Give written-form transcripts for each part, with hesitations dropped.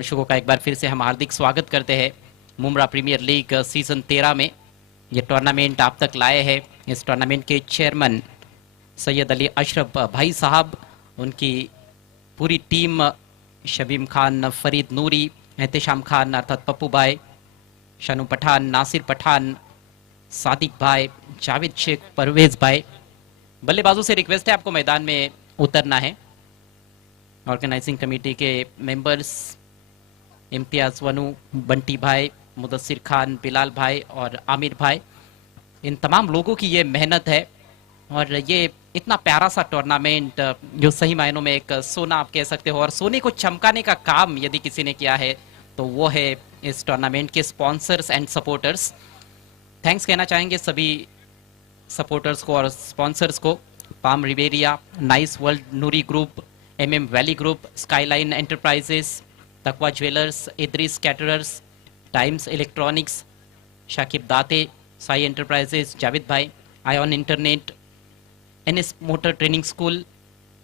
दर्शकों का एक बार फिर से हम हार्दिक स्वागत करते हैं मुम्बरा प्रीमियर लीग सीजन 13 में। ये टूर्नामेंट आप तक लाए हैं इस टूर्नामेंट के चेयरमैन सैयद अली अशरफ भाई साहब, उनकी पूरी टीम शबीम खान, फरीद नूरी, एहतेशाम खान अर्थात पप्पू भाई, शानू पठान, नासिर पठान, सादिक भाई, जावेद शेख, परवेज भाई। बल्लेबाजों से रिक्वेस्ट है आपको मैदान में उतरना है। ऑर्गेनाइजिंग कमेटी के मेंबर्स इम्तियाज वनू, बंटी भाई, मुदस्सिर खान, बिलाल भाई और आमिर भाई, इन तमाम लोगों की ये मेहनत है और ये इतना प्यारा सा टूर्नामेंट जो सही मायनों में एक सोना आप कह सकते हो, और सोने को चमकाने का काम यदि किसी ने किया है तो वो है इस टूर्नामेंट के स्पॉन्सर्स एंड सपोर्टर्स। थैंक्स कहना चाहेंगे सभी सपोर्टर्स को और स्पॉन्सर्स को। Palm Riviera, Nice World, Noori Group, MM Valley Group, Skyline Enterprises, Taqwa Jewellers, Idris Caterers, Times Electronics, Shakib Date, Sai Enterprises, Javed भाई, Ion Internet, NS Motor Training School,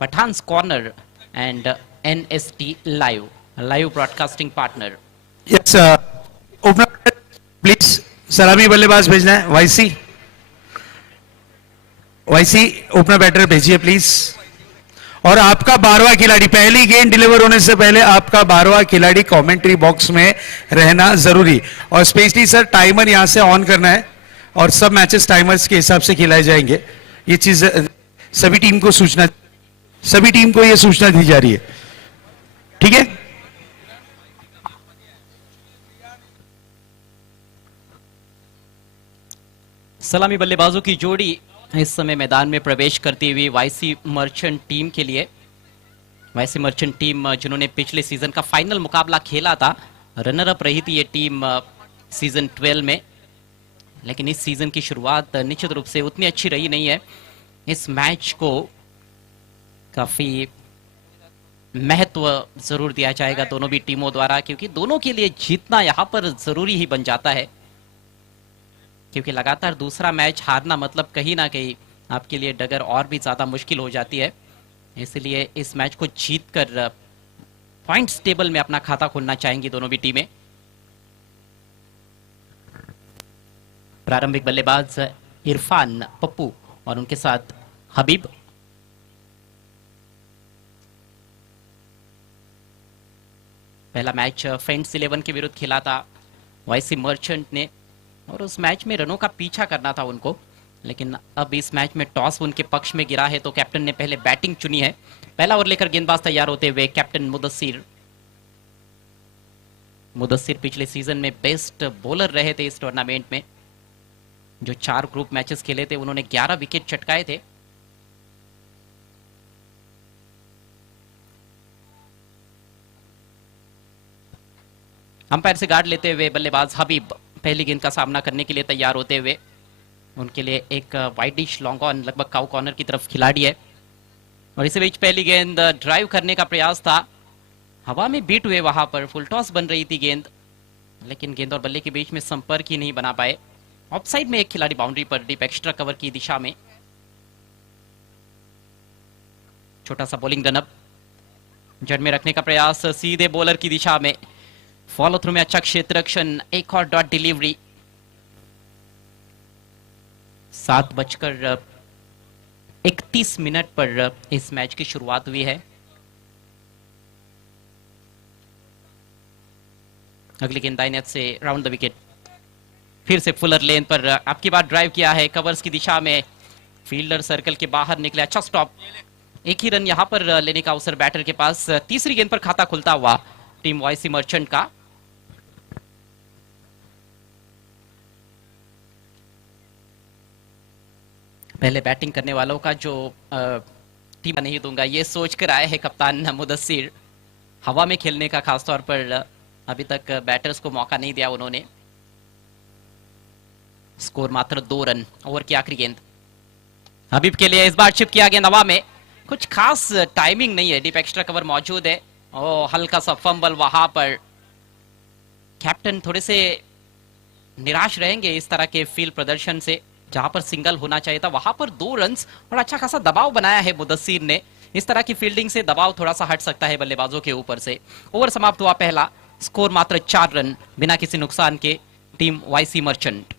Pathan's Corner and NST live broadcasting partner. Yes opener please, सलामी बल्लेबाज भेजना है। वाईसी opener batter भेजिए please. और आपका 12वां खिलाड़ी, पहली गेंद डिलीवर होने से पहले आपका 12वां खिलाड़ी कमेंट्री बॉक्स में रहना जरूरी। और स्पेशली सर टाइमर यहां से ऑन करना है और सब मैचेस टाइमर्स के हिसाब से खिलाए जाएंगे। ये चीज सभी टीम को ये सूचना दी जा रही है, ठीक है। सलामी बल्लेबाजों की जोड़ी इस समय मैदान में प्रवेश करती हुई वाईसी मर्चेंट टीम के लिए। वाईसी मर्चेंट टीम जिन्होंने पिछले सीजन का फाइनल मुकाबला खेला था, रनर अप रही थी ये टीम सीजन 12 में, लेकिन इस सीजन की शुरुआत निश्चित रूप से उतनी अच्छी रही नहीं है। इस मैच को काफी महत्व जरूर दिया जाएगा दोनों भी टीमों द्वारा, क्योंकि दोनों के लिए जीतना यहां पर जरूरी ही बन जाता है, क्योंकि लगातार दूसरा मैच हारना मतलब कहीं ना कहीं आपके लिए डगर और भी ज्यादा मुश्किल हो जाती है। इसलिए इस मैच को जीतकर पॉइंट्स टेबल में अपना खाता खोलना चाहेंगी दोनों भी टीमें। प्रारंभिक बल्लेबाज इरफान, पप्पू और उनके साथ हबीब। पहला मैच फ्रेंड्स 11 के विरुद्ध खेला था वाईसी मर्चेंट ने, और उस मैच में रनों का पीछा करना था उनको, लेकिन अब इस मैच में टॉस उनके पक्ष में गिरा है तो कैप्टन ने पहले बैटिंग चुनी है। पहला ओवर लेकर गेंदबाज तैयार होते हुए कैप्टन मुदस्सिर पिछले सीजन में बेस्ट बॉलर रहे थे इस टूर्नामेंट में। जो 4 ग्रुप मैचेस खेले थे उन्होंने 11 विकेट चटकाए थे। अंपायर से गार्ड लेते हुए बल्लेबाज हबीब पहली गेंद का सामना करने के लिए तैयार होते हुए। उनके लिए एक वाइडिश लॉन्ग ऑन लगभग काउ कॉर्नर की तरफ खिलाड़ी है, और इसी बीच पहली गेंद ड्राइव करने का प्रयास था, हवा में बीट हुए, वहां पर फुल टॉस बन रही थी गेंद, लेकिन गेंद और बल्ले के बीच में संपर्क ही नहीं बना पाए। ऑफसाइड में एक खिलाड़ी बाउंड्री पर डीप एक्स्ट्रा कवर की दिशा में। छोटा सा बॉलिंग रनअप, जड़ में रखने का प्रयास सीधे बॉलर की दिशा में, फॉलो थ्रू में अच्छा क्षेत्र रक्षण, एक और डॉट डिलीवरी। 7:31 पर इस मैच की शुरुआत हुई है। अगली गेंद दाहिने हाथ से राउंड द विकेट, फिर से फुलर लेन पर आपकी बार ड्राइव किया है कवर्स की दिशा में, फील्डर सर्कल के बाहर निकले, अच्छा स्टॉप। एक ही रन यहां पर लेने का अवसर बैटर के पास। तीसरी गेंद पर खाता खुलता हुआ टीम वाईसी मर्चेंट का। पहले बैटिंग करने वालों का जो टीम नहीं दूंगा ये सोच कर आए हैं कप्तान मुदस्सिर। हवा में खेलने का खासतौर पर अभी तक बैटर्स को मौका नहीं दिया उन्होंने। स्कोर मात्र 2 रन। ओवर की आखिरी गेंद हबीब के लिए, इस बार चिप किया गेंद हवा में, कुछ खास टाइमिंग नहीं है, डीप एक्स्ट्रा कवर मौजूद है। ओ हल्का सा फंबल वहां पर। कैप्टन थोड़े से निराश रहेंगे इस तरह के फील्ड प्रदर्शन से, जहां पर सिंगल होना चाहिए था वहां पर 2 रन्स, और अच्छा खासा दबाव बनाया है मुदस्सिर ने। इस तरह की फील्डिंग से दबाव थोड़ा सा हट सकता है बल्लेबाजों के ऊपर से। ओवर समाप्त हुआ पहला, स्कोर मात्र 4 रन बिना किसी नुकसान के टीम वाईसी मर्चेंट।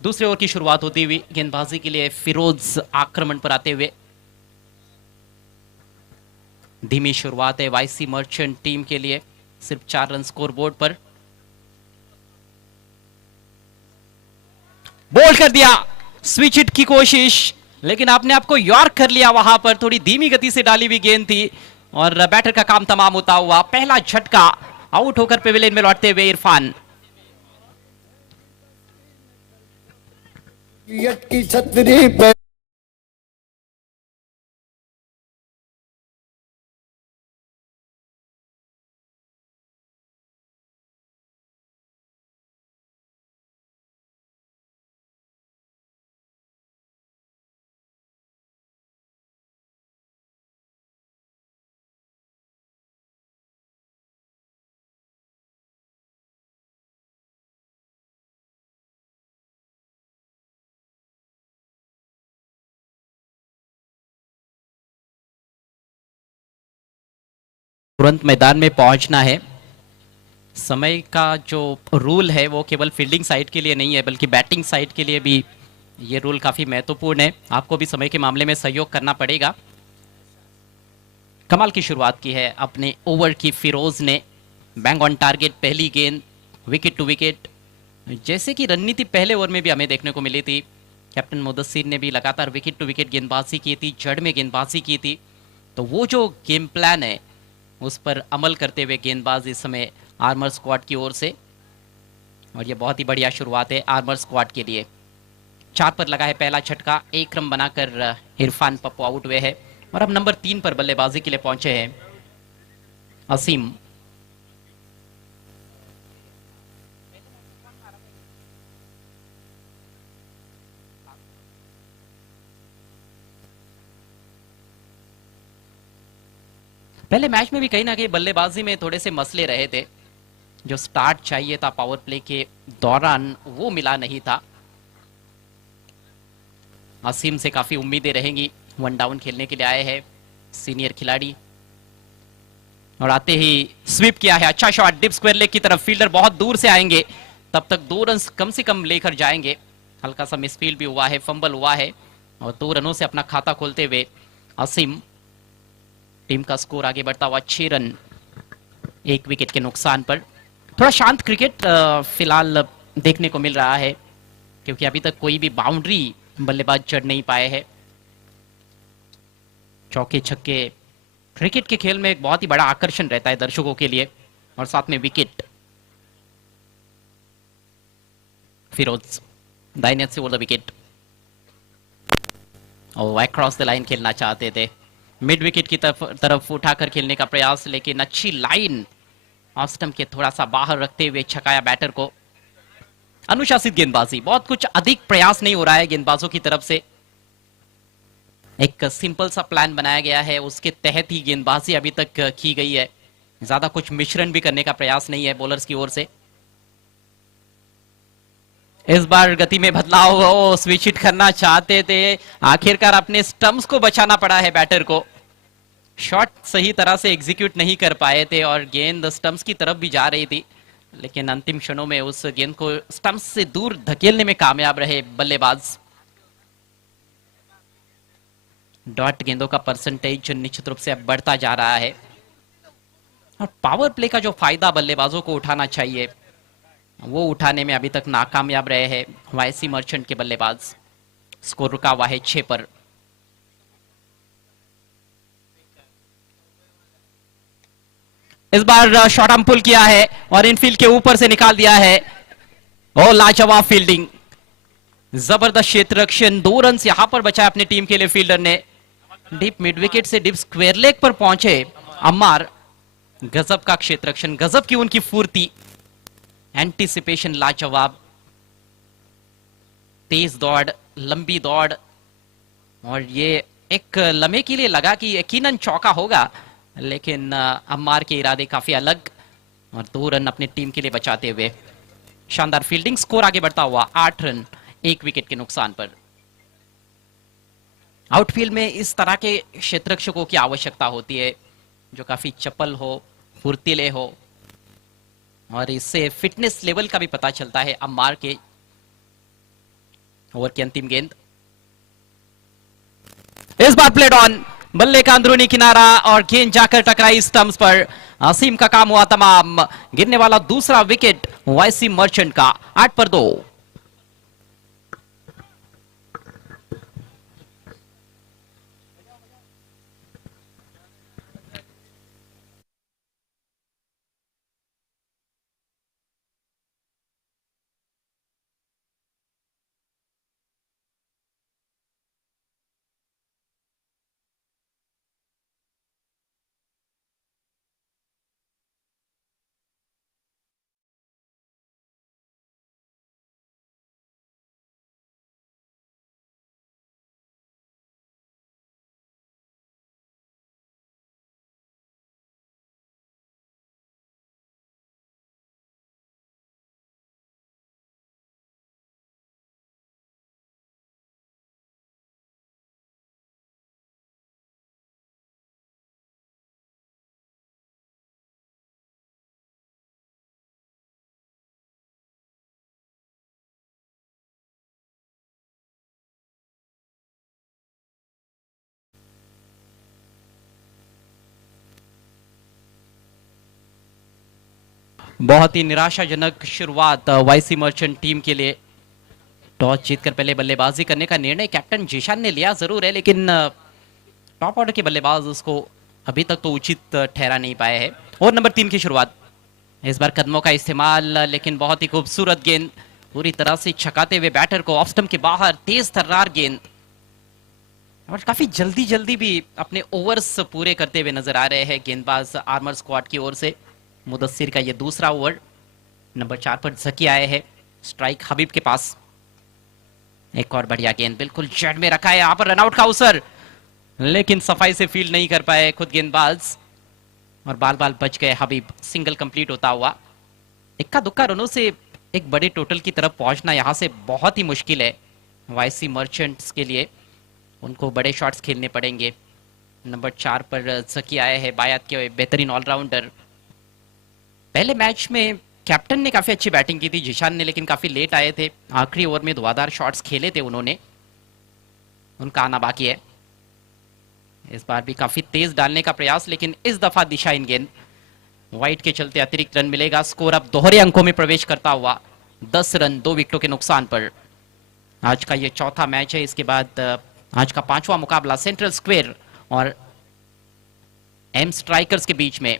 दूसरे ओवर की शुरुआत होती हुई गेंदबाजी के लिए फिरोज आक्रमण पर आते हुए। धीमी शुरुआत है वाईसी मर्चेंट टीम के लिए, सिर्फ 4 रन स्कोर बोर्ड पर। बोल कर दिया, स्विच हिट की कोशिश, लेकिन आपने आपको यॉर्क कर लिया वहां पर। थोड़ी धीमी गति से डाली हुई गेंद थी और बैटर का काम तमाम होता हुआ। पहला झटका, आउट होकर पेविलियन में लौटते हुए इरफान। की छतरी पे तुरंत मैदान में पहुंचना है। समय का जो रूल है वो केवल फील्डिंग साइड के लिए नहीं है, बल्कि बैटिंग साइड के लिए भी ये रूल काफी महत्वपूर्ण है। आपको भी समय के मामले में सहयोग करना पड़ेगा। कमाल की शुरुआत की है अपने ओवर की फिरोज ने। बैंग ऑन टारगेट पहली गेंद, विकेट टू विकेट। जैसे कि रणनीति पहले ओवर में भी हमें देखने को मिली थी, कैप्टन मुदस्सिर ने भी लगातार विकेट टू विकेट गेंदबाजी की थी, जड़ में गेंदबाजी की थी। तो वो जो गेम प्लान है उस पर अमल करते हुए गेंदबाज इस समय आर्मर स्क्वाड की ओर से, और ये बहुत ही बढ़िया शुरुआत है आर्मर स्क्वाड के लिए। 4 पर लगा है पहला झटका, 1 रन बनाकर इरफान पप्पू आउट हुए हैं और अब नंबर 3 पर बल्लेबाजी के लिए पहुंचे हैं असीम। पहले मैच में भी कहीं ना कहीं बल्लेबाजी में थोड़े से मसले रहे थे। जो स्टार्ट चाहिए था पावर प्ले के दौरान वो मिला नहीं था। असीम से काफी उम्मीदें रहेंगी, 1 डाउन खेलने के लिए आए हैं सीनियर खिलाड़ी। और आते ही स्वीप किया है, अच्छा शॉट डिप स्क्वायर लेग की तरफ। फील्डर बहुत दूर से आएंगे, तब तक 2 रन कम से कम लेकर जाएंगे। हल्का सा मिसफील्ड भी हुआ है, फंबल हुआ है और 2 रनों से अपना खाता खोलते हुए असीम। टीम का स्कोर आगे बढ़ता हुआ 6 रन 1 विकेट के नुकसान पर। थोड़ा शांत क्रिकेट फिलहाल देखने को मिल रहा है, क्योंकि अभी तक कोई भी बाउंड्री बल्लेबाज चढ़ नहीं पाए हैं। चौके छक्के क्रिकेट के खेल में एक बहुत ही बड़ा आकर्षण रहता है दर्शकों के लिए, और साथ में विकेट। फिरोज दाहिने हाथ से वो विकेट, और अक्रॉस द लाइन खेलना चाहते थे। मिड विकेट की तरफ उठाकर खेलने का प्रयास, लेकिन अच्छी लाइन ऑस्टम के थोड़ा सा बाहर रखते हुए छकाया बैटर को। अनुशासित गेंदबाजी, बहुत कुछ अधिक प्रयास नहीं हो रहा है गेंदबाजों की तरफ से। एक सिंपल सा प्लान बनाया गया है, उसके तहत ही गेंदबाजी अभी तक की गई है। ज्यादा कुछ मिश्रण भी करने का प्रयास नहीं है बॉलर्स की ओर से। इस बार गति में बदलाव हो, स्विच हिट करना चाहते थे, आखिरकार अपने स्टंप्स को बचाना पड़ा है बैटर को। शॉट सही तरह से एग्जीक्यूट नहीं कर पाए थे और गेंद स्टंप्स की तरफ भी जा रही थी, लेकिन अंतिम क्षणों में उस गेंद को स्टंप से दूर धकेलने में कामयाब रहे बल्लेबाज। डॉट गेंदों का परसेंटेज निश्चित रूप से अब बढ़ता जा रहा है और पावर प्ले का जो फायदा बल्लेबाजों को उठाना चाहिए वो उठाने में अभी तक नाकामयाब रहे हैं वाईसी मर्चेंट के बल्लेबाज। स्कोर रुका हुआ है 6 पर। इस बार शॉट आर्म पुल किया है और इनफील्ड के ऊपर से निकाल दिया है। ओ लाजवाब फील्डिंग, जबरदस्त क्षेत्र रक्षण, 2 रन यहां पर बचाया अपनी टीम के लिए फील्डर ने। डीप मिड विकेट से डीप स्क्वायर लेग पर पहुंचे अम्मार। गजब का क्षेत्र रक्षण, गजब की उनकी फुर्ती, एंटीसिपेशन लाजवाब, तेज दौड़, लंबी दौड़, और ये एक लम्हे के लिए लगा कि यकीनन चौका होगा, लेकिन अम्मार के इरादे काफी अलग और 2 रन अपनी टीम के लिए बचाते हुए शानदार फील्डिंग। स्कोर आगे बढ़ता हुआ 8 रन 1 विकेट के नुकसान पर। आउटफील्ड में इस तरह के क्षेत्ररक्षकों की आवश्यकता होती है जो काफी चपल हो, फुर्तीले हो, और इससे फिटनेस लेवल का भी पता चलता है। अम्मार के ओवर की अंतिम गेंद इस बार प्लेड ऑन, बल्ले का अंदरूनी किनारा और गेंद जाकर टकराई स्टंप्स पर। असीम का काम हुआ तमाम। गिरने वाला दूसरा विकेट वाईसी मर्चेंट का, 8 पर 2। बहुत ही निराशाजनक शुरुआत वाईसी मर्चेंट टीम के लिए। टॉस जीतकर पहले बल्लेबाजी करने का निर्णय कैप्टन जीशान ने लिया जरूर है, लेकिन टॉप ऑर्डर के बल्लेबाज उसको अभी तक तो उचित ठहरा नहीं पाए हैं। और नंबर 3 की शुरुआत, इस बार कदमों का इस्तेमाल, लेकिन बहुत ही खूबसूरत गेंद, पूरी तरह से छकाते हुए बैटर को ऑफ स्टंप के बाहर, तेज तर्रार गेंद, और काफी जल्दी जल्दी भी अपने ओवर्स पूरे करते हुए नजर आ रहे हैं गेंदबाज आर्मर स्क्वाड की ओर से। मुदस्सिर का ये दूसरा ओवर। नंबर 4 पर जकी आए हैं, स्ट्राइक हबीब के पास। एक और बढ़िया गेंद, बिल्कुल जेड में रखा है, यहां पर रनआउट का अवसर, लेकिन सफाई से फील्ड नहीं कर पाए खुद गेंदबाज और बाल बाल बच गए हबीब। सिंगल कंप्लीट होता हुआ। इक्का दुक्का रनों से एक बड़े टोटल की तरफ पहुंचना यहां से बहुत ही मुश्किल है वाईसी मर्चेंट्स के लिए। उनको बड़े शॉट्स खेलने पड़ेंगे। नंबर 4 पर जकी आए हैं, बायात के बेहतरीन ऑलराउंडर। पहले मैच में कैप्टन ने काफी अच्छी बैटिंग की थी जीशान ने, लेकिन काफी लेट आए थे। आखिरी ओवर में धुआंधार शॉट्स खेले थे उन्होंने, उनका आना बाकी है। इस बार भी काफी तेज डालने का प्रयास, लेकिन इस दफा दिशा इन गेंद वाइट के चलते अतिरिक्त रन मिलेगा। स्कोर अब दोहरे अंकों में प्रवेश करता हुआ 10 रन 2 विकेटों के नुकसान पर। आज का ये चौथा मैच है। इसके बाद आज का 5वां मुकाबला सेंट्रल स्क्वायर और एम स्ट्राइकर्स के बीच में।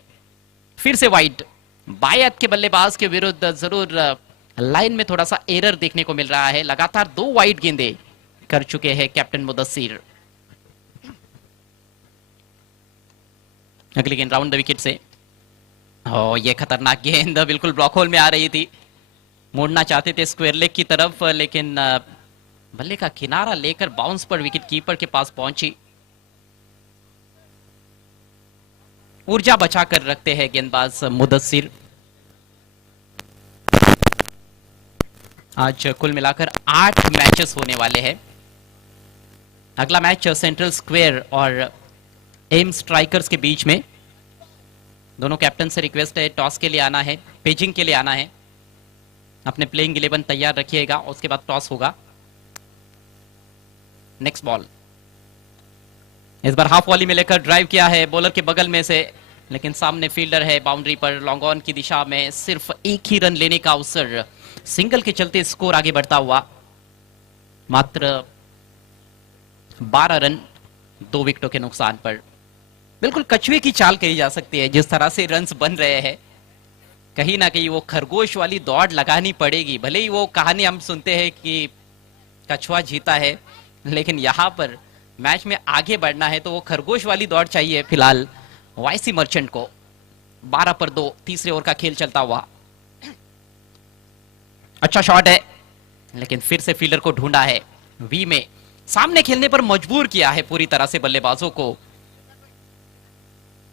फिर से वाइट, बायत के बल्लेबाज के विरुद्ध जरूर लाइन में थोड़ा सा एरर देखने को मिल रहा है। लगातार 2 वाइट गेंदे कर चुके हैं कैप्टन मुदस्सिर। अगली गेंद राउंड द विकेट से। ये खतरनाक गेंद बिल्कुल ब्लॉक होल में आ रही थी। मोड़ना चाहते थे स्क्वायर लेग की तरफ, लेकिन बल्ले का किनारा लेकर बाउंस पर विकेट कीपर के पास पहुंची। ऊर्जा बचाकर रखते हैं गेंदबाज मुदस्सिर। आज कुल मिलाकर 8 मैचेस होने वाले हैं। अगला मैच सेंट्रल स्क्वायर और एम स्ट्राइकर्स के बीच में। दोनों कैप्टन से रिक्वेस्ट है, टॉस के लिए आना है, पेजिंग के लिए आना है, अपने प्लेइंग 11 तैयार रखिएगा, उसके बाद टॉस होगा। नेक्स्ट बॉल, इस बार हाफ वॉली में लेकर ड्राइव किया है बॉलर के बगल में से, लेकिन सामने फील्डर है बाउंड्री पर, लॉन्ग ऑन की दिशा में सिर्फ एक ही रन लेने का अवसर, सिंगल के चलते स्कोर आगे बढ़ता हुआ मात्र 12 रन 2 विकेटों के नुकसान पर। बिल्कुल कछुए की चाल कही जा सकती है जिस तरह से रन्स बन रहे हैं, कहीं ना कहीं वो खरगोश वाली दौड़ लगानी पड़ेगी। भले ही वो कहानी हम सुनते हैं कि कछुआ जीता है, लेकिन यहां पर मैच में आगे बढ़ना है तो वो खरगोश वाली दौड़ चाहिए फिलहाल वाईसी मर्चेंट को। 12 पर 2 तीसरे ओवर का खेल चलता हुआ, अच्छा शॉट है, लेकिन फिर से फील्डर को ढूंढा है वी में, सामने खेलने पर मजबूर किया है पूरी तरह से बल्लेबाजों को,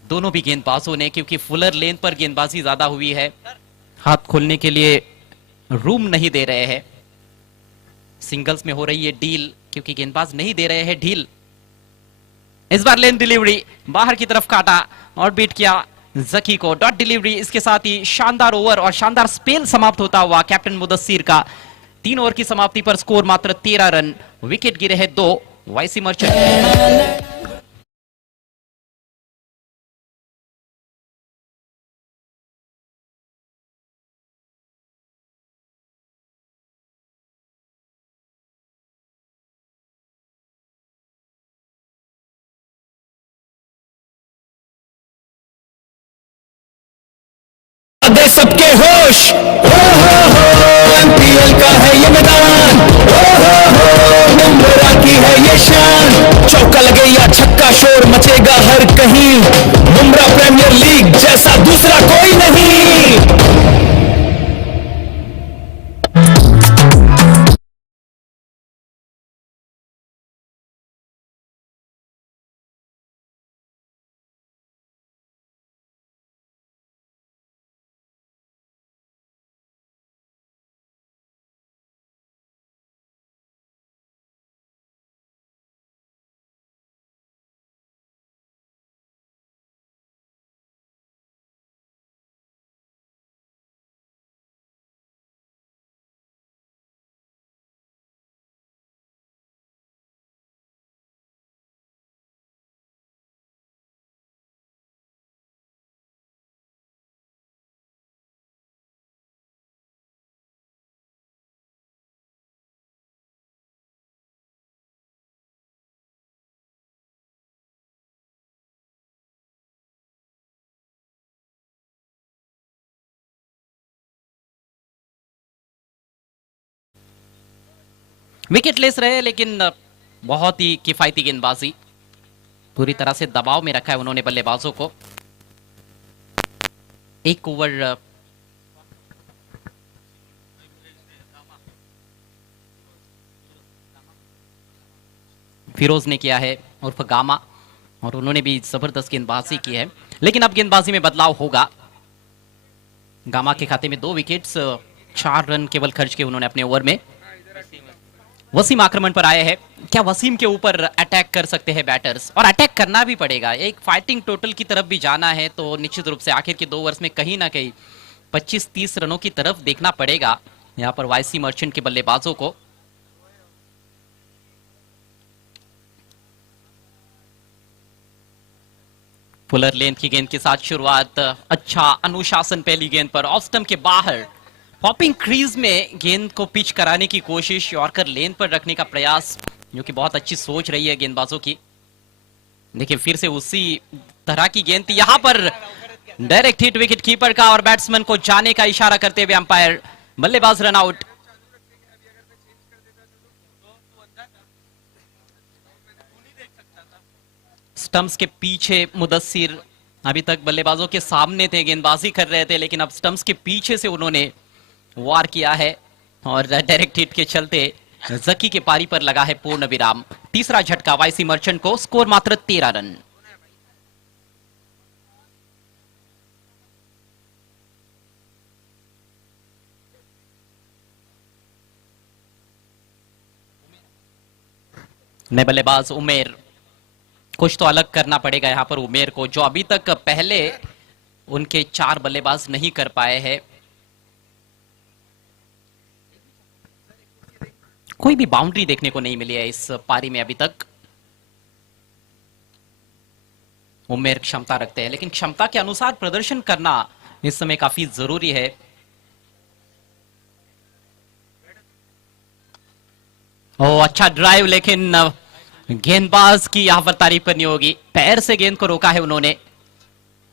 दोनों भी गेंदबाजों ने, क्योंकि फुलर लेन पर गेंदबाजी ज्यादा हुई है, हाथ खोलने के लिए रूम नहीं दे रहे हैं। सिंगल्स में हो रही है डील, क्योंकि गेंदबाज नहीं दे रहे हैं ढील। इस बार लेन डिलीवरी बाहर की तरफ काटा और बीट किया जकी को, डॉट डिलीवरी, इसके साथ ही शानदार ओवर और शानदार स्पेल समाप्त होता हुआ कैप्टन मुदस्सिर का। 3 ओवर की समाप्ति पर स्कोर मात्र 13 रन, विकेट गिरे हैं 2 वाईसी मर्चेंट। दे सबके होश, हो एमपीएल का है ये मैदान, हो मुंबरा की है ये शान, चौका लगे या छक्का शोर मचेगा हर कहीं, मुंबरा प्रीमियर लीग जैसा दूसरा कोई नहीं। विकेट लेस रहे, लेकिन बहुत ही किफायती गेंदबाजी, पूरी तरह से दबाव में रखा है उन्होंने बल्लेबाजों को। एक ओवर फिरोज ने किया है उर्फ गामा, और उन्होंने भी जबरदस्त गेंदबाजी की है, लेकिन अब गेंदबाजी में बदलाव होगा। गामा के खाते में 2 विकेट्स, 4 रन केवल खर्च किए उन्होंने अपने ओवर में। वसीम आक्रमण पर आए हैं, क्या वसीम के ऊपर अटैक कर सकते हैं बैटर्स, और अटैक करना भी पड़ेगा, एक फाइटिंग टोटल की तरफ भी जाना है तो निश्चित रूप से आखिर के 2 ओवर्स में कहीं ना कहीं 25-30 रनों की तरफ देखना पड़ेगा यहां पर वाईसी मर्चेंट के बल्लेबाजों को। फुलर लेन की गेंद के साथ शुरुआत, अच्छा अनुशासन पहली गेंद पर, ऑफ स्टंप के बाहर पॉपिंग क्रीज में गेंद को पिच कराने की कोशिश, यॉर्कर लेन पर रखने का प्रयास, जो कि बहुत अच्छी सोच रही है गेंदबाजों की। देखिए फिर से उसी तरह की गेंद थी, यहां पर डायरेक्ट हिट विकेट कीपर का, और बैट्समैन को जाने का इशारा करते हुए अंपायर, बल्लेबाज रन आउट। स्टंप्स के पीछे मुदस्सिर अभी तक बल्लेबाजों के सामने थे, गेंदबाजी कर रहे थे, लेकिन अब स्टंप्स के पीछे से उन्होंने वार किया है, और डायरेक्ट हिट के चलते जकी के पारी पर लगा है पूर्ण विराम। तीसरा झटका वाईसी मर्चेंट को, स्कोर मात्र 13 रन। नए बल्लेबाज उमेर, कुछ तो अलग करना पड़ेगा यहां पर उमेर को, जो अभी तक पहले उनके 4 बल्लेबाज नहीं कर पाए हैं। कोई भी बाउंड्री देखने को नहीं मिली है इस पारी में अभी तक। उमेर क्षमता रखते हैं, लेकिन क्षमता के अनुसार प्रदर्शन करना इस समय काफी जरूरी है। ओ अच्छा ड्राइव, लेकिन गेंदबाज की यहां पर तारीफ करनी होगी, पैर से गेंद को रोका है उन्होंने,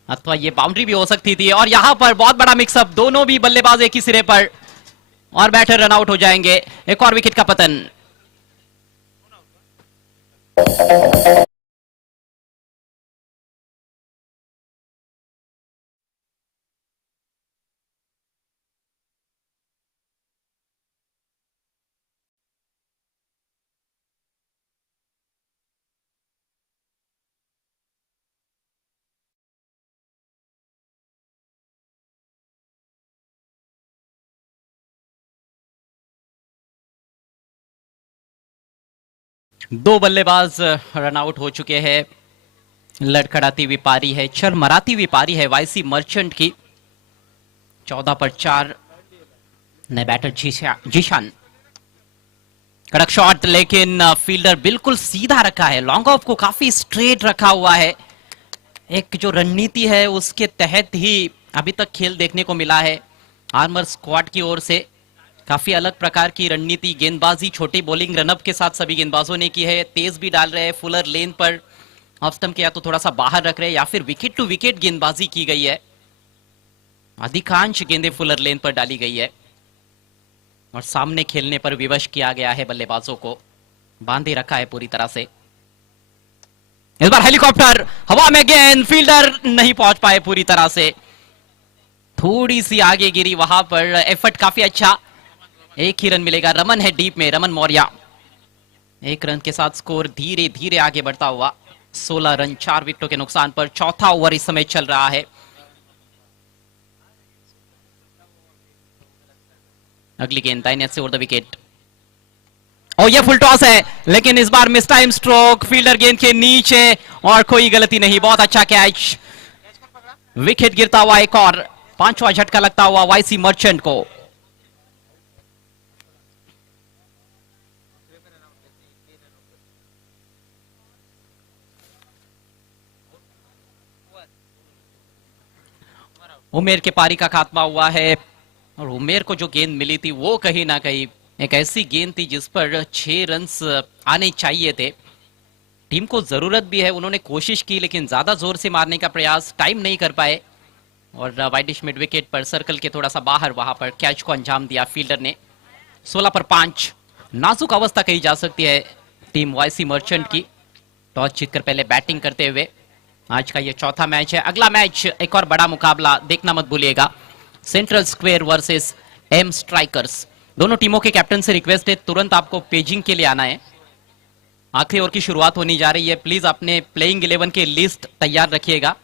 अथवा ये बाउंड्री भी हो सकती थी। और यहां पर बहुत बड़ा मिक्सअप, दोनों भी बल्लेबाज एक ही सिरे पर और बैटर रन आउट हो जाएंगे। एक और विकेट का पतन। दो बल्लेबाज रन आउट हो चुके हैं। लड़खड़ाती हुई पारी है, चरमराती हुई पारी है वाईसी मर्चेंट की। 14 पर 4, नए बैटर जीशान। कड़क शॉट, लेकिन फील्डर बिल्कुल सीधा रखा है, लॉन्ग ऑफ को काफी स्ट्रेट रखा हुआ है। एक जो रणनीति है उसके तहत ही अभी तक खेल देखने को मिला है आर्मर स्क्वाड की ओर से। काफी अलग प्रकार की रणनीति, गेंदबाजी छोटी बॉलिंग रनअप के साथ सभी गेंदबाजों ने की है। तेज भी डाल रहे हैं, फुलर लेन पर ऑफ स्टंप के या तो थोड़ा सा बाहर रख रहे हैं या फिर विकेट टू विकेट गेंदबाजी की गई है। अधिकांश गेंदें फुलर लेन पर डाली गई है और सामने खेलने पर विवश किया गया है, बल्लेबाजों को बांधे रखा है पूरी तरह से। इस बार हेलीकॉप्टर हवा में, गेंद फील्डर नहीं पहुंच पाए पूरी तरह से, थोड़ी सी आगे गिरी, वहां पर एफर्ट काफी अच्छा। एक ही रन मिलेगा, रमन है डीप में, रमन मौर्य। एक रन के साथ स्कोर धीरे धीरे आगे बढ़ता हुआ 16 रन 4 विकेटों के नुकसान पर। चौथा ओवर इस समय चल रहा है। अगली गेंद दाहिने से ओवर द विकेट। और ये फुल टॉस है, लेकिन इस बार मिस टाइम स्ट्रोक, फील्डर गेंद के नीचे और कोई गलती नहीं, बहुत अच्छा कैच। विकेट गिरता हुआ एक और, 5वां झटका लगता हुआ वाईसी मर्चेंट को। उमेर के पारी का खात्मा हुआ है और उमेर को जो गेंद मिली थी वो कहीं ना कहीं एक ऐसी गेंद थी जिस पर 6 रन्स आने चाहिए थे। टीम को जरूरत भी है, उन्होंने कोशिश की लेकिन ज्यादा जोर से मारने का प्रयास टाइम नहीं कर पाए और वाइडिश मिड विकेट पर सर्कल के थोड़ा सा बाहर वहां पर कैच को अंजाम दिया फील्डर ने। 16 पर 5, नाजुक अवस्था कही जा सकती है टीम वाईसी मर्चेंट की, टॉस जीतकर पहले बैटिंग करते हुए। आज का ये चौथा मैच है। अगला मैच एक और बड़ा मुकाबला देखना मत भूलिएगा, central square versus M strikers. दोनों टीमों के कैप्टन से रिक्वेस्ट है तुरंत आपको पेजिंग के लिए आना है। आखिरी ओवर की शुरुआत होने जा रही है, प्लीज अपने प्लेइंग 11 की लिस्ट तैयार रखिएगा।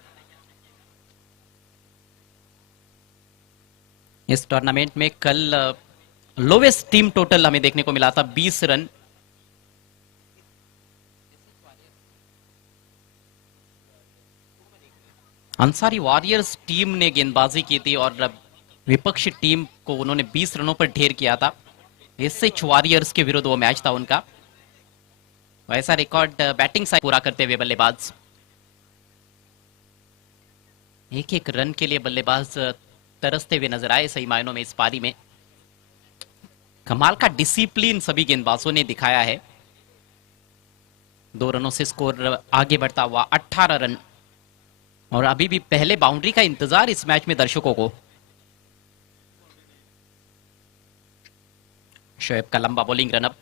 इस टूर्नामेंट में कल लोवेस्ट टीम टोटल हमें देखने को मिला था 20 रन। अंसारी वॉरियर्स टीम ने गेंदबाजी की थी और विपक्षी टीम को उन्होंने 20 रनों पर ढेर किया था। एसएच वॉरियर्स के विरुद्ध वो मैच था उनका। वैसा रिकॉर्ड बैटिंग साइड पूरा करते हुए बल्लेबाज, एक एक रन के लिए बल्लेबाज तरसते हुए नजर आए सही मायनों में इस पारी में। कमाल का डिसिप्लिन सभी गेंदबाजों ने दिखाया है। 2 रनों से स्कोर आगे बढ़ता हुआ 18 रन और अभी भी पहले बाउंड्री का इंतजार इस मैच में दर्शकों को। शोएब का लंबा बॉलिंग रनअप,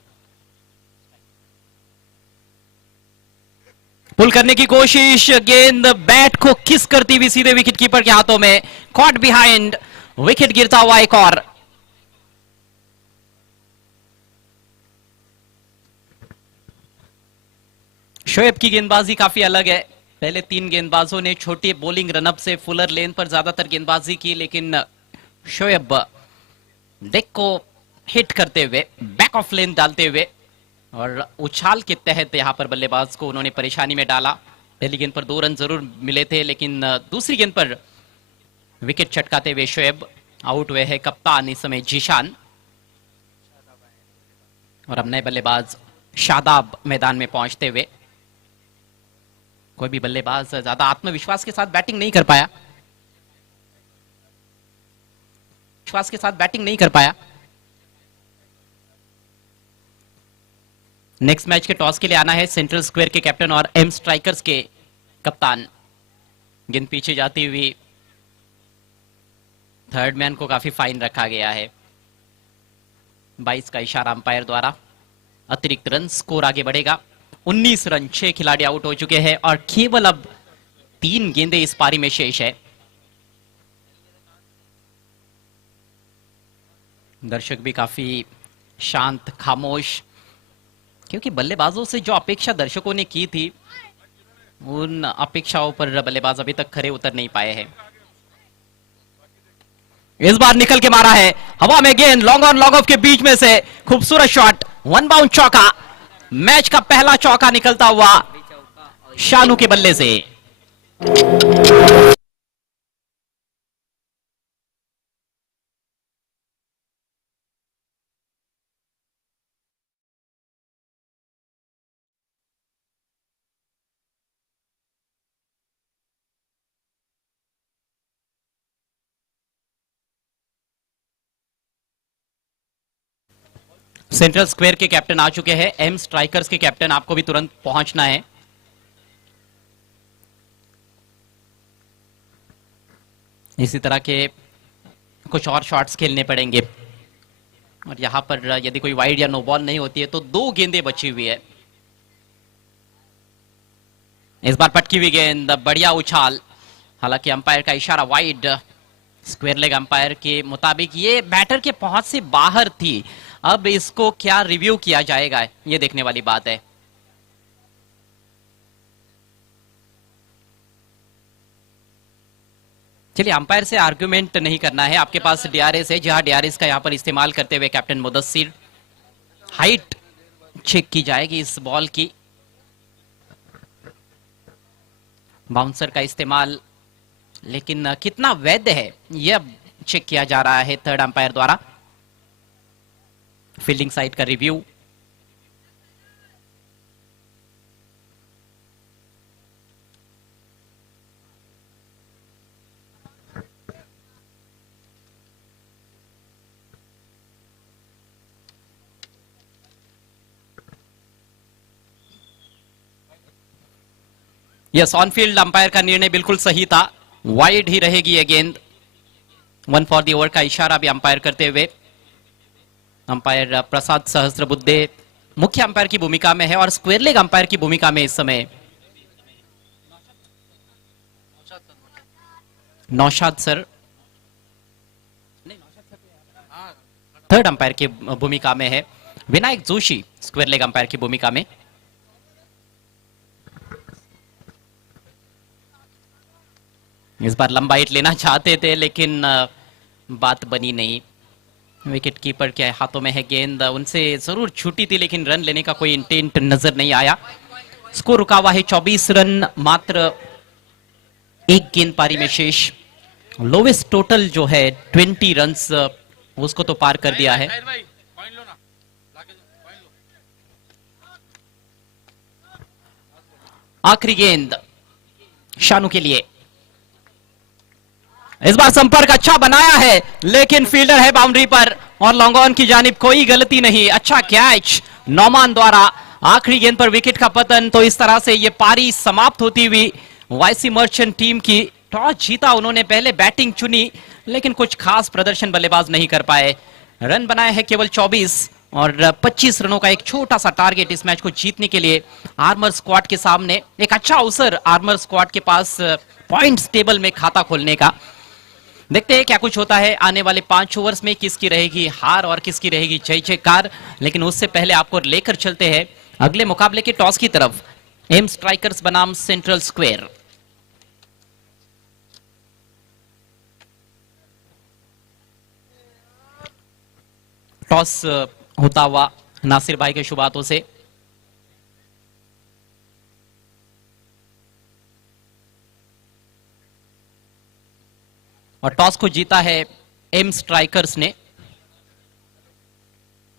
पुल करने की कोशिश, गेंद बैट को किस करती हुई सीधे विकेट कीपर के हाथों में, कॉट बिहाइंड, विकेट गिरता हुआ एक और। शोएब की गेंदबाजी काफी अलग है। पहले 3 गेंदबाजों ने छोटी बॉलिंग रनअप से फुलर लेन पर ज्यादातर गेंदबाजी की, लेकिन शोएब डेक को हिट करते हुए, बैक ऑफ लेन डालते हुए और उछाल के तहत यहां पर बल्लेबाज को उन्होंने परेशानी में डाला। पहली गेंद पर 2 रन जरूर मिले थे, लेकिन दूसरी गेंद पर विकेट चटकाते हुए शोएब, आउट हुए हैं कप्तान इस समय जीशान, और अब नए बल्लेबाज शादाब मैदान में पहुंचते हुए। कोई भी बल्लेबाज ज्यादा आत्मविश्वास के साथ बैटिंग नहीं कर पाया, विश्वास के साथ बैटिंग नहीं कर पाया। नेक्स्ट मैच के टॉस के लिए आना है सेंट्रल स्क्वायर के कैप्टन और एम स्ट्राइकर्स के कप्तान। गेंद पीछे जाती हुई, थर्ड मैन को काफी फाइन रखा गया है। 22 का इशारा अंपायर द्वारा। अतिरिक्त रन, स्कोर आगे बढ़ेगा 19 रन। 6 खिलाड़ी आउट हो चुके हैं और केवल अब 3 गेंदें इस पारी में शेष है। दर्शक भी काफी शांत, खामोश, क्योंकि बल्लेबाजों से जो अपेक्षा दर्शकों ने की थी उन अपेक्षाओं पर बल्लेबाज अभी तक खरे उतर नहीं पाए हैं। इस बार निकल के मारा है हवा में गेंद, लॉन्ग ऑन लॉन्ग ऑफ के बीच में से खूबसूरत शॉट, वन बाउंड चौका। मैच का पहला चौका निकलता हुआ शानू के बल्ले से। सेंट्रल स्क्वायर के कैप्टन आ चुके हैं, एम स्ट्राइकर्स के कैप्टन, आपको भी तुरंत पहुंचना है। इसी तरह के कुछ और शॉट्स खेलने पड़ेंगे, और यहां पर यदि कोई वाइड या नो बॉल नहीं होती है तो 2 गेंदें बची हुई है। इस बार पटकी हुई गेंद, बढ़िया उछाल, हालांकि अंपायर का इशारा वाइड। स्क्वायर लेग अंपायर के मुताबिक ये बैटर के पहुंच से बाहर थी। अब इसको क्या रिव्यू किया जाएगा, ये देखने वाली बात है। चलिए, अंपायर से आर्गुमेंट नहीं करना है, आपके पास डीआरएस है, जहां डीआरएस का यहां पर इस्तेमाल करते हुए कैप्टन मुदस्सिर, हाइट चेक की जाएगी इस बॉल की। बाउंसर का इस्तेमाल, लेकिन कितना वैध है यह चेक किया जा रहा है थर्ड अंपायर द्वारा। फील्डिंग साइड का review. Yes, on field umpire का निर्णय बिल्कुल सही था, वाइड ही रहेगी यह गेंद। 1 फॉर द ओवर का इशारा भी अंपायर करते हुए। अंपायर प्रसाद सहस्त्रबुद्धे मुख्य अंपायर की भूमिका में है और स्क्वायर लेग अंपायर की भूमिका में इस समय नौशाद सर थर्ड अंपायर की भूमिका में है। Vinayak Joshi square leg umpire की भूमिका में। इस बार लंबा हिट लेना चाहते थे, लेकिन बात बनी नहीं। विकेट कीपर के हाथों में है गेंद, उनसे जरूर छूटी थी, लेकिन रन लेने का कोई इंटेंट नजर नहीं आया। स्कोर रुका हुआ है 24 रन, मात्र 1 गेंद पारी में शेष। लोवेस्ट टोटल जो है 20 रन्स, उसको तो पार कर दिया है। आखिरी गेंद शानू के लिए। इस बार संपर्क अच्छा बनाया है, लेकिन फील्डर है बाउंड्री पर और लॉन्ग ऑन की जानिब कोई गलती नहीं। अच्छा कैच नौमान द्वारा। आखिरी गेंद पर विकेट का पतन। तो इस तरह से ये पारी समाप्त होती हुई वाईसी मर्चेंट टीम की। टॉस जीता उन्होंने, पहले बैटिंग चुनी, लेकिन कुछ खास प्रदर्शन बल्लेबाज नहीं कर पाए। रन बनाए हैं केवल 24 और 25 रनों का एक छोटा सा टारगेट इस मैच को जीतने के लिए आर्मर स्क्वाड के सामने। एक अच्छा अवसर आर्मर स्क्वाड के पास पॉइंट्स टेबल में खाता खोलने का। देखते हैं क्या कुछ होता है आने वाले 5 ओवर्स में, किसकी रहेगी हार और किसकी रहेगी जय जयकार। लेकिन उससे पहले आपको लेकर चलते हैं अगले मुकाबले के टॉस की तरफ। एम स्ट्राइकर्स बनाम सेंट्रल स्क्वायर। टॉस होता हुआ नासिर भाई के शुभ हाथों से। और टॉस को जीता है एम स्ट्राइकर्स ने।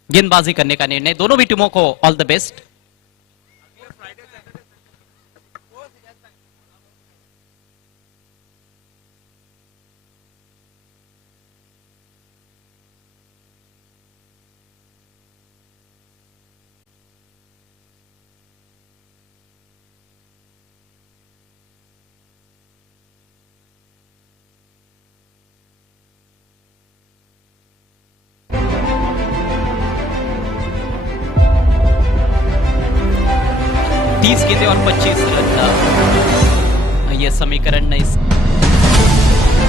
गेंदबाजी करने का निर्णय। दोनों भी टीमों को ऑल द बेस्ट। तीस गेंदें और 25 रन, यह समीकरण इस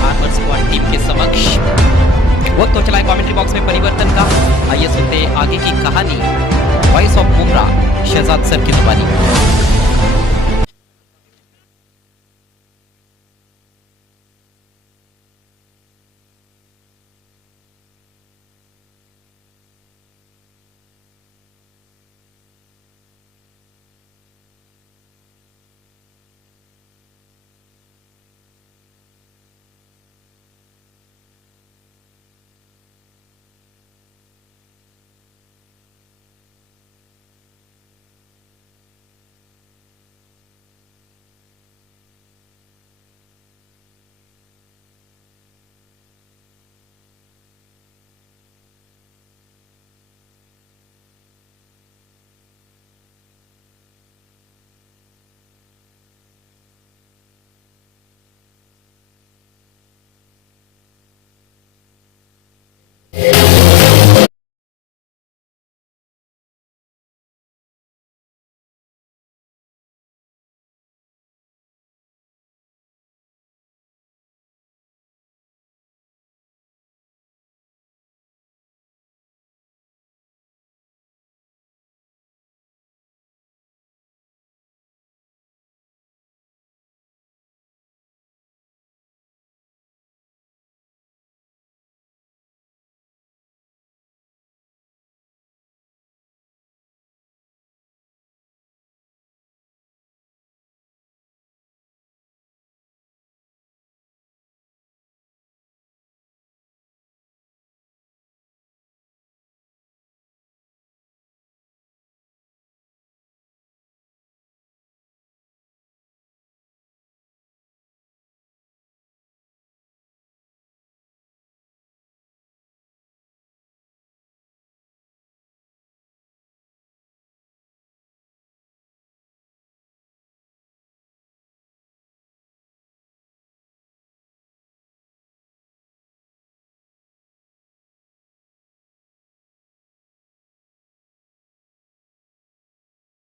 फार्मर स्क्वाड टीम के समक्ष। वक्त तो चला है कमेंट्री बॉक्स में परिवर्तन का। आइए सुनते हैं आगे की कहानी voice of Bumrah, Shahzad sir की जुबानी।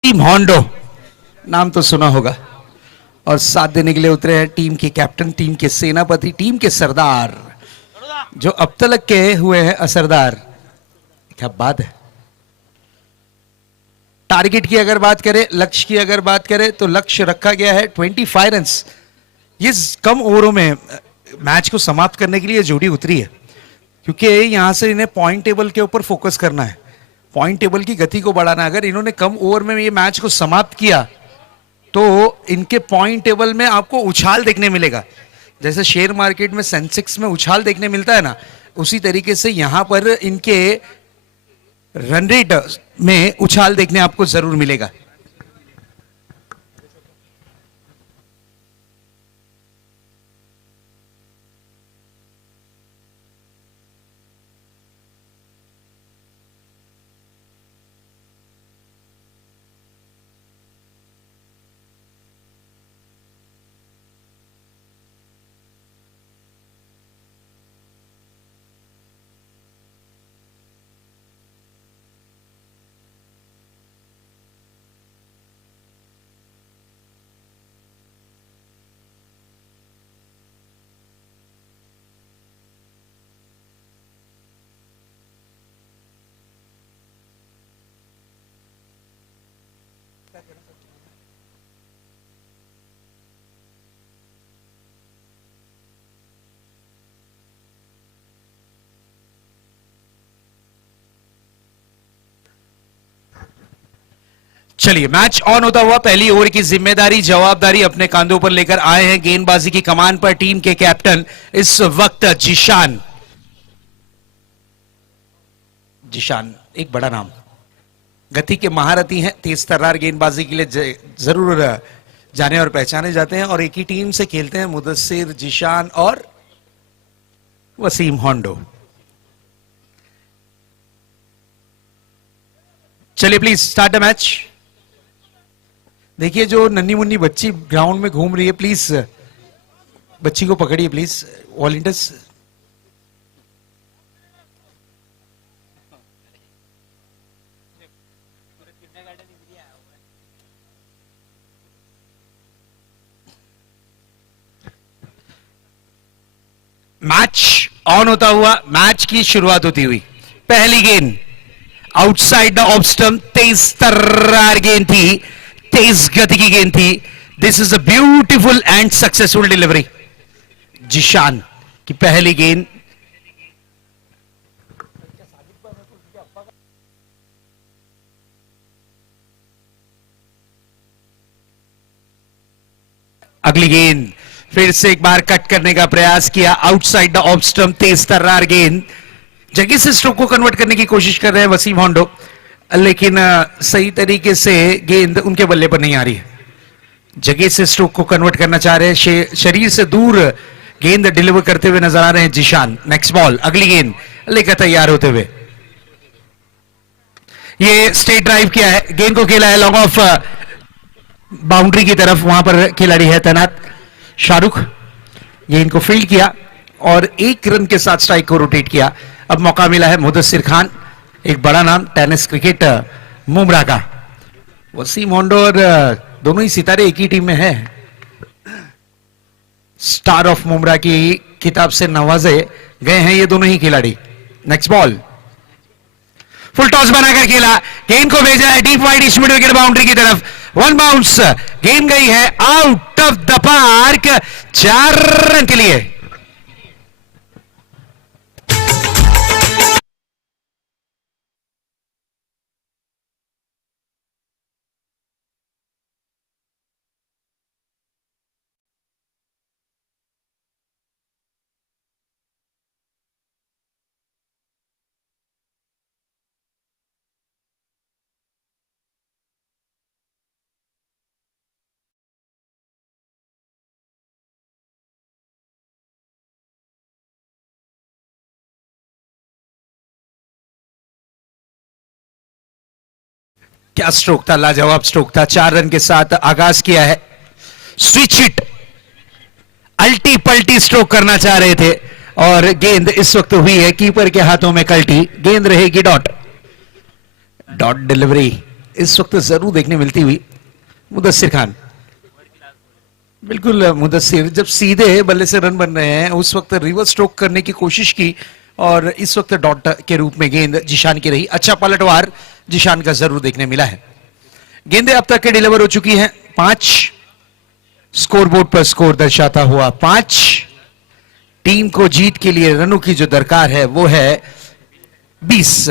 टीम होंडो नाम तो सुना होगा, और साथ देने के लिए उतरे हैं टीम के कैप्टन, टीम के सेनापति, टीम के सरदार, जो अब तक के हुए हैं असरदार। क्या बात है। टारगेट की अगर बात करें, लक्ष्य की अगर बात करें, तो लक्ष्य रखा गया है 25 रन्स। ये कम ओवरों में मैच को समाप्त करने के लिए जोड़ी उतरी है, क्योंकि यहां से इन्हें पॉइंट टेबल के ऊपर फोकस करना है, पॉइंट टेबल की गति को बढ़ाना। अगर इन्होंने कम ओवर में ये मैच को समाप्त किया तो इनके पॉइंट टेबल में आपको उछाल देखने मिलेगा। जैसे शेयर मार्केट में सेंसेक्स में उछाल देखने मिलता है ना, उसी तरीके से यहां पर इनके रन रेट में उछाल देखने आपको जरूर मिलेगा। चलिए मैच ऑन होता हुआ पहली ओवर की जिम्मेदारी जवाबदारी अपने कांधों पर लेकर आए हैं गेंदबाजी की कमान पर टीम के कैप्टन इस वक्त जिशान। जिशान एक बड़ा नाम, गति के महारथी हैं, तेज तर्रार गेंदबाजी के लिए जरूर जाने और पहचाने जाते हैं और एक ही टीम से खेलते हैं मुदस्सिर, जिशान और वसीम होंडो। चलिए प्लीज स्टार्ट द मैच। देखिए जो नन्ही मुन्नी बच्ची ग्राउंड में घूम रही है, प्लीज बच्ची को पकड़िए प्लीज वॉलंटियर्स। मैच ऑन होता हुआ मैच की शुरुआत होती हुई पहली गेंद आउटसाइड द ऑफ स्टंप, तेज तर्रार गेंद थी, तेज गति की गेंद थी। This is a beautiful and successful delivery. Zeeshan की पहली गेंद अगली गेंद फिर से एक बार कट करने का प्रयास किया, आउटसाइड द ऑफ स्टंप, तेज तर्रार गेंद। जगह से स्ट्रोक को कन्वर्ट करने की कोशिश कर रहे हैं वसीम होंडो, लेकिन सही तरीके से गेंद उनके बल्ले पर नहीं आ रही है। जगह से स्ट्रोक को कन्वर्ट करना चाह रहे हैं, शरीर से दूर गेंद डिलीवर करते हुए नजर आ रहे हैं जिशान। नेक्स्ट बॉल, अगली गेंद लेकर तैयार होते हुए। ये स्टेट ड्राइव किया है, गेंद को खेला है लॉन्ग ऑफ बाउंड्री की तरफ, वहां पर खिलाड़ी है तैनात शाहरुख। गेंद को फील्ड किया और एक रन के साथ स्ट्राइक को रोटेट किया। अब मौका मिला है मुदस्सिर खान, एक बड़ा नाम टेनिस क्रिकेट मुमरा का। वसीम होंडो और दोनों ही सितारे एक ही टीम में है। स्टार ऑफ मुमरा की किताब से नवाजे गए हैं ये दोनों ही खिलाड़ी। नेक्स्ट बॉल, फुल टॉस बनाकर खेला, गेंद को भेजा है deep wide mid wicket boundary की तरफ। वन बाउंस, गेंद गई है out of the park, 4 run के लिए। क्या स्ट्रोक था, लाजवाब स्ट्रोक था। 4 रन के साथ आगाज किया है। स्विच हिट, अल्टी पल्टी स्ट्रोक करना चाह रहे थे और गेंद इस वक्त हुई है कीपर के हाथों में कल्टी। गेंद रहेगी डॉट। डॉट डिलीवरी इस वक्त जरूर देखने मिलती हुई मुदस्सिर खान। बिल्कुल मुदस्सिर जब सीधे बल्ले से रन बन रहे हैं उस वक्त रिवर्स स्ट्रोक करने की कोशिश की और इस वक्त डॉट के रूप में गेंद जिशान की रही। अच्छा पलटवार जिशान का जरूर देखने मिला है। गेंदें अब तक के डिलीवर हो चुकी हैं 5। स्कोरबोर्ड पर स्कोर दर्शाता हुआ 5। टीम को जीत के लिए रनों की जो दरकार है वो है 20,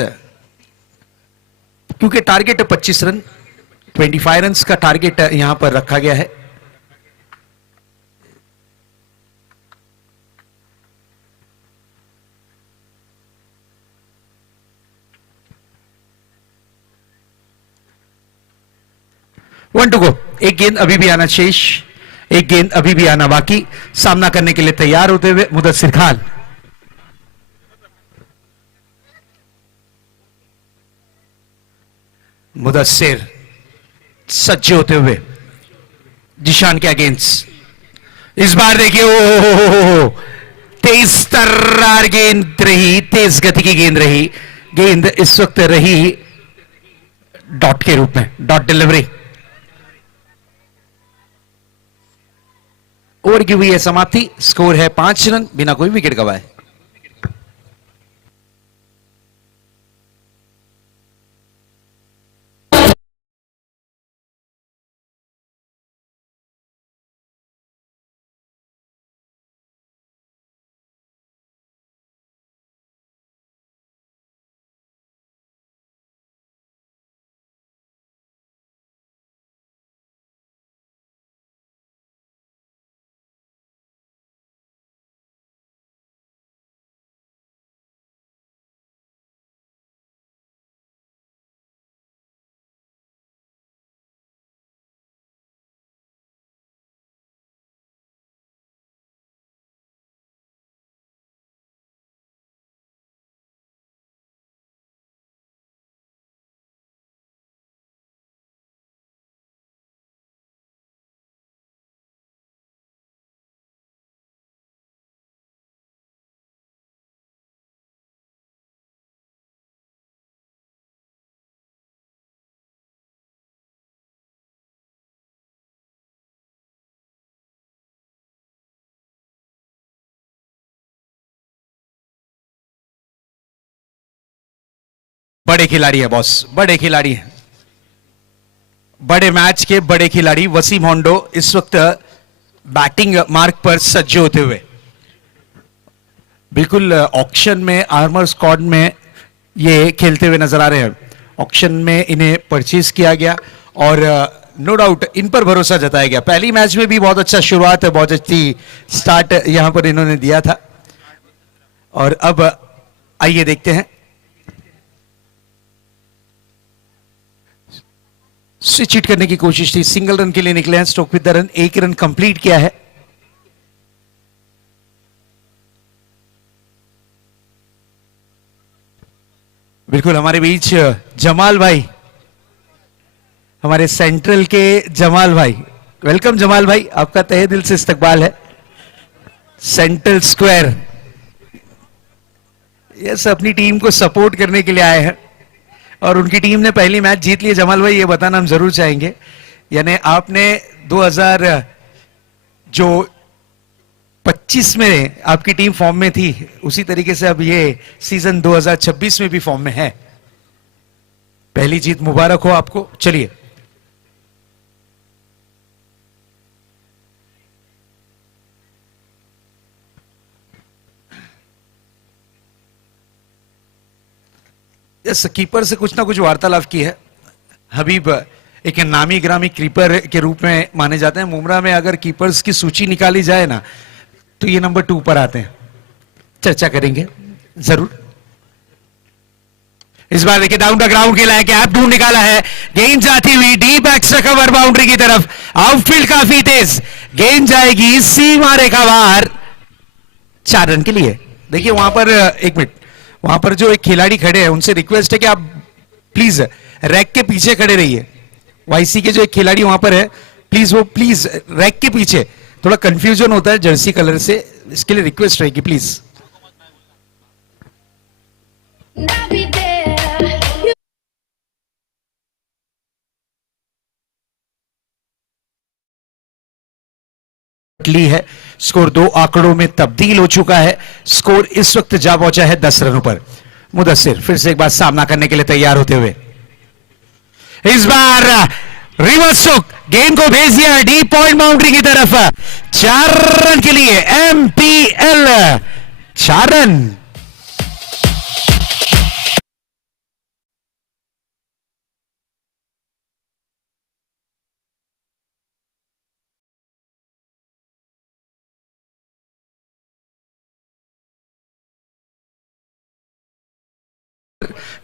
क्योंकि टारगेट 25 रन, 25 रन का टारगेट यहां पर रखा गया है। वन टू गो, एक गेंद अभी भी आना शेष, एक गेंद अभी भी आना बाकी। सामना करने के लिए तैयार होते हुए मुदस्सिर खान। मुदस्सिर सज्ज होते हुए जिशान के अगेंस्ट। इस बार देखिए ओ तेज तर्रार गेंद रही, तेज गति की गेंद रही। गेंद इस वक्त रही डॉट के रूप में, डॉट डिलीवरी। ओवर की हुई है समाप्ति, स्कोर है 5 रन बिना कोई विकेट गवाए। बड़े खिलाड़ी है बॉस, बड़े खिलाड़ी हैं, बड़े मैच के बड़े खिलाड़ी वसीम होंडो इस वक्त बैटिंग मार्क पर सज्ज होते हुए बिल्कुल ऑक्शन में आर्मर स्क्वाड में ये खेलते हुए नजर आ रहे हैं। ऑक्शन में इन्हें परचेज किया गया और नो डाउट इन पर भरोसा जताया गया। पहली मैच में भी बहुत अच्छा शुरुआत है, बहुत अच्छी स्टार्ट यहां पर इन्होंने दिया था और अब आइए देखते हैं। स्विच हिट करने की कोशिश थी, सिंगल रन के लिए निकले हैं स्टोक विद द रन, एक रन कंप्लीट किया है। बिल्कुल हमारे बीच जमाल भाई, हमारे सेंट्रल के जमाल भाई, वेलकम जमाल भाई, आपका तहे दिल से इस्तकबाल है सेंट्रल स्क्वायर। यस, अपनी टीम को सपोर्ट करने के लिए आए हैं और उनकी टीम ने पहली मैच जीत ली। जमाल भाई ये बताना हम जरूर चाहेंगे, यानी आपने 2025 में आपकी टीम फॉर्म में थी, उसी तरीके से अब ये सीजन 2026 में भी फॉर्म में है। पहली जीत मुबारक हो आपको। चलिए यस, कीपर से कुछ ना कुछ वार्तालाप की है। हबीब एक नामी ग्रामी कीपर के रूप में माने जाते हैं। मुमरा में अगर कीपर्स की सूची निकाली जाए ना तो ये नंबर 2 पर आते हैं, चर्चा करेंगे जरूर। इस बार देखिए डाउन द ग्राउंड खेला है, गैप ढूंढ निकाला है, गेंद जाती हुई डीप एक्स्ट्रा कवर बाउंड्री की तरफ, आउटफील्ड काफी तेज, गेंद जाएगी सीमा रेखा बाहर 4 रन के लिए। देखिए वहां पर एक मिनट, वहां पर जो एक खिलाड़ी खड़े हैं उनसे रिक्वेस्ट है कि आप प्लीज रैक के पीछे खड़े रहिए। वाईसी के जो एक खिलाड़ी वहां पर है, प्लीज वो प्लीज रैक के पीछे, थोड़ा कंफ्यूजन होता है जर्सी कलर से, इसके लिए रिक्वेस्ट रहेगी प्लीज। ली है, स्कोर 2 आंकड़ों में तब्दील हो चुका है। स्कोर इस वक्त जा पहुंचा है 10 रनों पर। मुदस्सिर फिर से एक बार सामना करने के लिए तैयार होते हुए, इस बार रिवर्स हुक, गेंद को भेज दिया डीप पॉइंट बाउंड्री की तरफ, 4 रन के लिए एमपीएल 4 रन।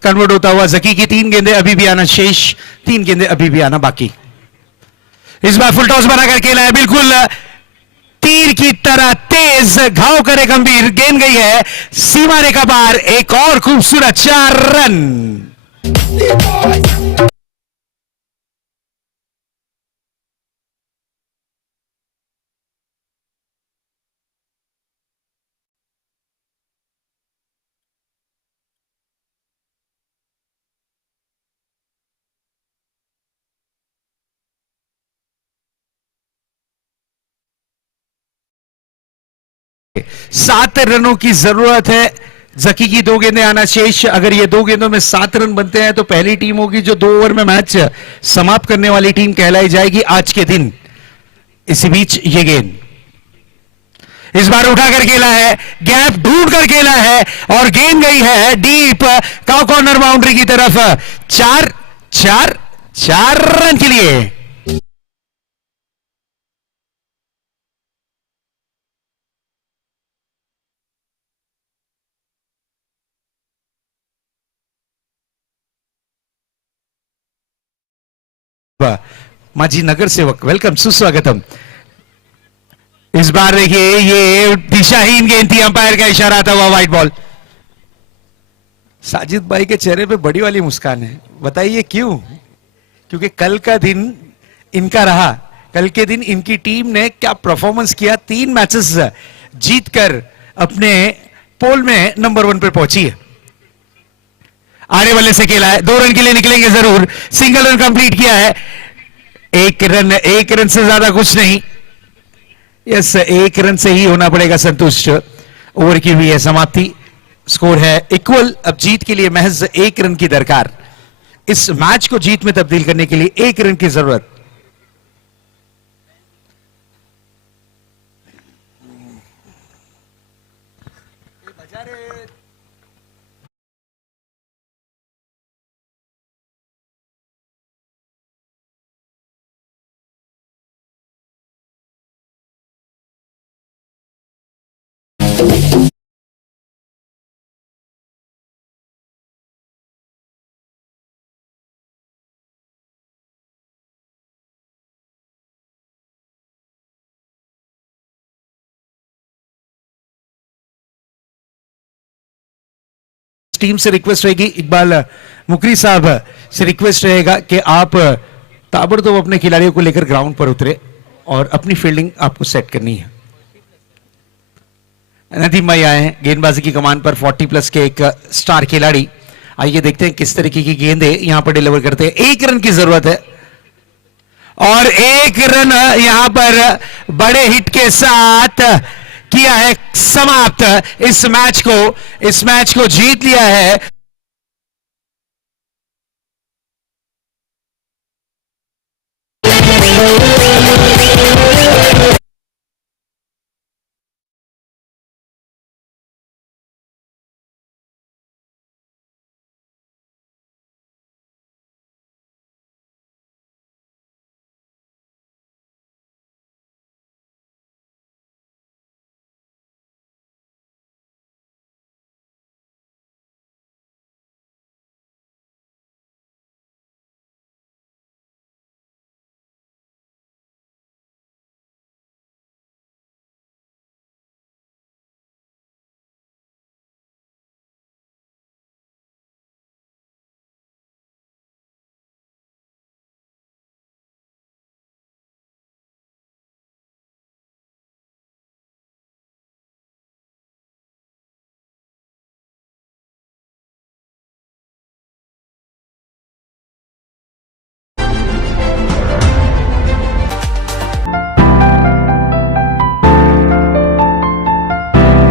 कन्वर्ट होता हुआ जकी की 3 गेंदें अभी भी आना शेष, 3 गेंदें अभी भी आना बाकी। इस बार फुल टॉस बनाकर खेला है, बिल्कुल तीर की तरह तेज, घाव करे गंभीर, गेंद गई है सीमा रेखा पार, एक और खूबसूरत 4 रन। सात रनों की जरूरत है, जकी की 2 गेंदें आना शेष। अगर ये 2 गेंदों में 7 रन बनते हैं तो पहली टीम होगी जो 2 ओवर में मैच समाप्त करने वाली टीम कहलाई जाएगी आज के दिन। इसी बीच ये गेंद इस बार उठाकर खेला है, गैप ढूंढ कर खेला है और गेंद गई है डीप काउ कॉर्नर बाउंड्री की तरफ, 4 रन के लिए। माजी नगर सेवक वेलकम, सुस्वागतम। इस बार देखिए ये दिशाहीन गेंद थी, अंपायर का इशारा था, हुआ व्हाइट बॉल। साजिद भाई के चेहरे पे बड़ी वाली मुस्कान है, बताइए क्यों? क्योंकि कल का दिन इनका रहा, कल के दिन इनकी टीम ने क्या परफॉर्मेंस किया, 3 मैचेस जीतकर अपने पोल में नंबर 1 पर पहुंची है। आड़े वाले से खेला है, 2 रन के लिए निकलेंगे जरूर, सिंगल रन कंप्लीट किया है, 1 रन से ज्यादा कुछ नहीं। यस, 1 रन से ही होना पड़ेगा संतुष्ट। ओवर की हुई है समाप्ति, स्कोर है इक्वल। अब जीत के लिए महज 1 रन की दरकार। इस मैच को जीत में तब्दील करने के लिए 1 रन की जरूरत। टीम से रिक्वेस्ट रहेगी, इकबाल मुकरी साहब से रिक्वेस्ट रहेगा कि आप ताबड़तोड़ अपने खिलाड़ियों को लेकर ग्राउंड पर उतरे और अपनी फील्डिंग आपको सेट करनी है। नदीम भाई आए हैं गेंदबाजी की कमान पर, 40 प्लस के एक स्टार खिलाड़ी। आइए देखते हैं किस तरीके की गेंदें यहां पर डिलीवर करते हैं। 1 रन की जरूरत है और 1 रन यहां पर बड़े हिट के साथ किया है समाप्त। इस मैच को जीत लिया है।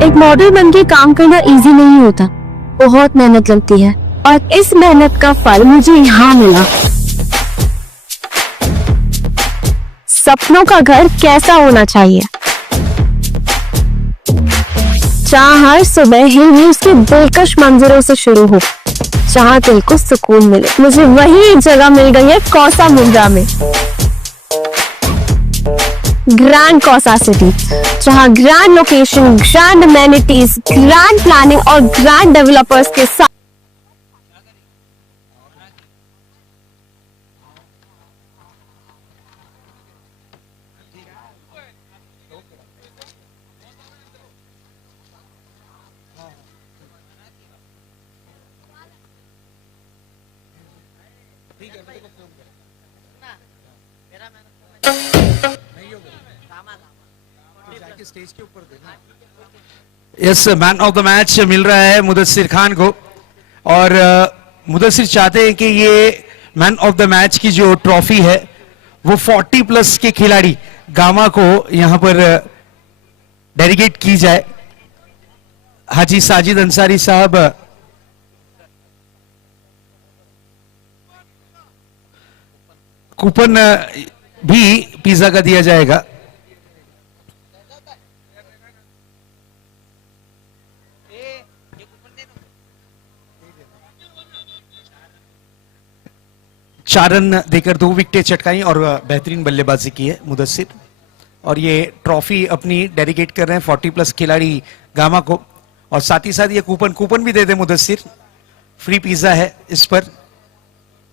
एक मॉडल बनके काम करना इजी नहीं होता, बहुत मेहनत लगती है और इस मेहनत का फल मुझे यहाँ मिला। सपनों का घर कैसा होना चाहिए, जहाँ हर सुबह हिल न्यूज के दिलकश मंजरों से शुरू हो, जहाँ दिल को सुकून मिले। मुझे वही एक जगह मिल गई है कौसा मुंब्रा में, ग्रैंड कौसा सिटी, जहां grand location, grand amenities, grand planning और ग्रैंड डेवलपर्स के साथ yes, man of the match मिल रहा है मुदस्सिर खान को और मुदस्सिर चाहते हैं कि ये मैन ऑफ द मैच की जो ट्रॉफी है वो 40 प्लस के खिलाड़ी गामा को यहां पर डेडिकेट की जाए। हाजी साजिद अंसारी साहब कूपन भी पिज्जा का दिया जाएगा। चार रन देकर 2 विकेटें चटकाई और बेहतरीन बल्लेबाजी की है मुदस्सिर, और ये ट्रॉफी अपनी डेडिकेट कर रहे हैं 40 प्लस खिलाड़ी गामा को। और साथ ही साथ ये कूपन भी दे दे मुदस्सिर, फ्री पिज्जा है इस पर,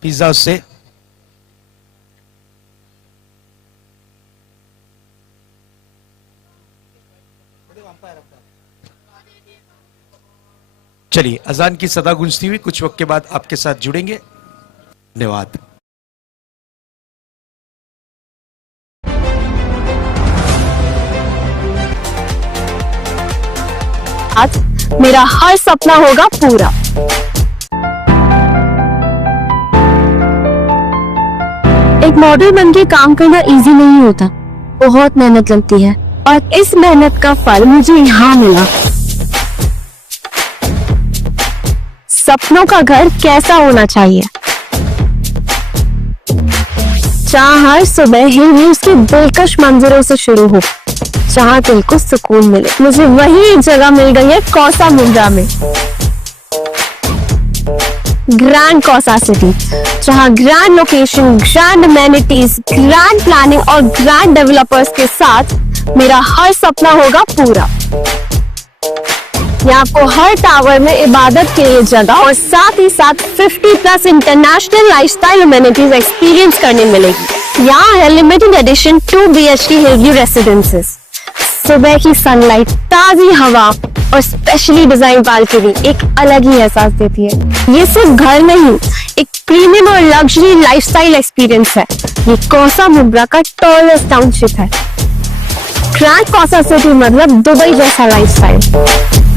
पिज्जा उससे। चलिए, अजान की सदा गूंजती हुई कुछ वक्त के बाद आपके साथ जुड़ेंगे। धन्यवाद। आज मेरा हर सपना होगा पूरा। एक मॉडल बनके काम करना इजी नहीं होता, बहुत मेहनत लगती है और इस मेहनत का फल मुझे यहाँ मिला। सपनों का घर कैसा होना चाहिए, जहाँ हर सुबह हिल व्यूज की दिलकश मंजरों से शुरू हो, जहाँ दिल को सुकून मिले। मुझे वही जगह मिल गई है कौसा मुंब्रा में, ग्रैंड कौसा सिटी, जहाँ grand location, grand amenities, grand planning और ग्रैंड डेवलपर्स के साथ मेरा हर सपना होगा पूरा। यहाँ आपको हर टावर में इबादत के लिए जगह और साथ ही साथ 50+ इंटरनेशनल लाइफस्टाइल अमेनिटीज एक्सपीरियंस करने मिलेगी। यहाँ है limited edition 2 BHK Hillview residences. सुबह की सनलाइट, ताजी हवा और स्पेशली डिजाइन बालकनी एक अलग ही एहसास देती है। ये सिर्फ घर नहीं, एक प्रीमियम और लग्जरी लाइफस्टाइल एक्सपीरियंस है। ये कौसा मुंब्रा का टॉलेस्ट टाउनशिप है। ग्रैंड कौसा सिटी मतलब दुबई जैसा लाइफस्टाइल।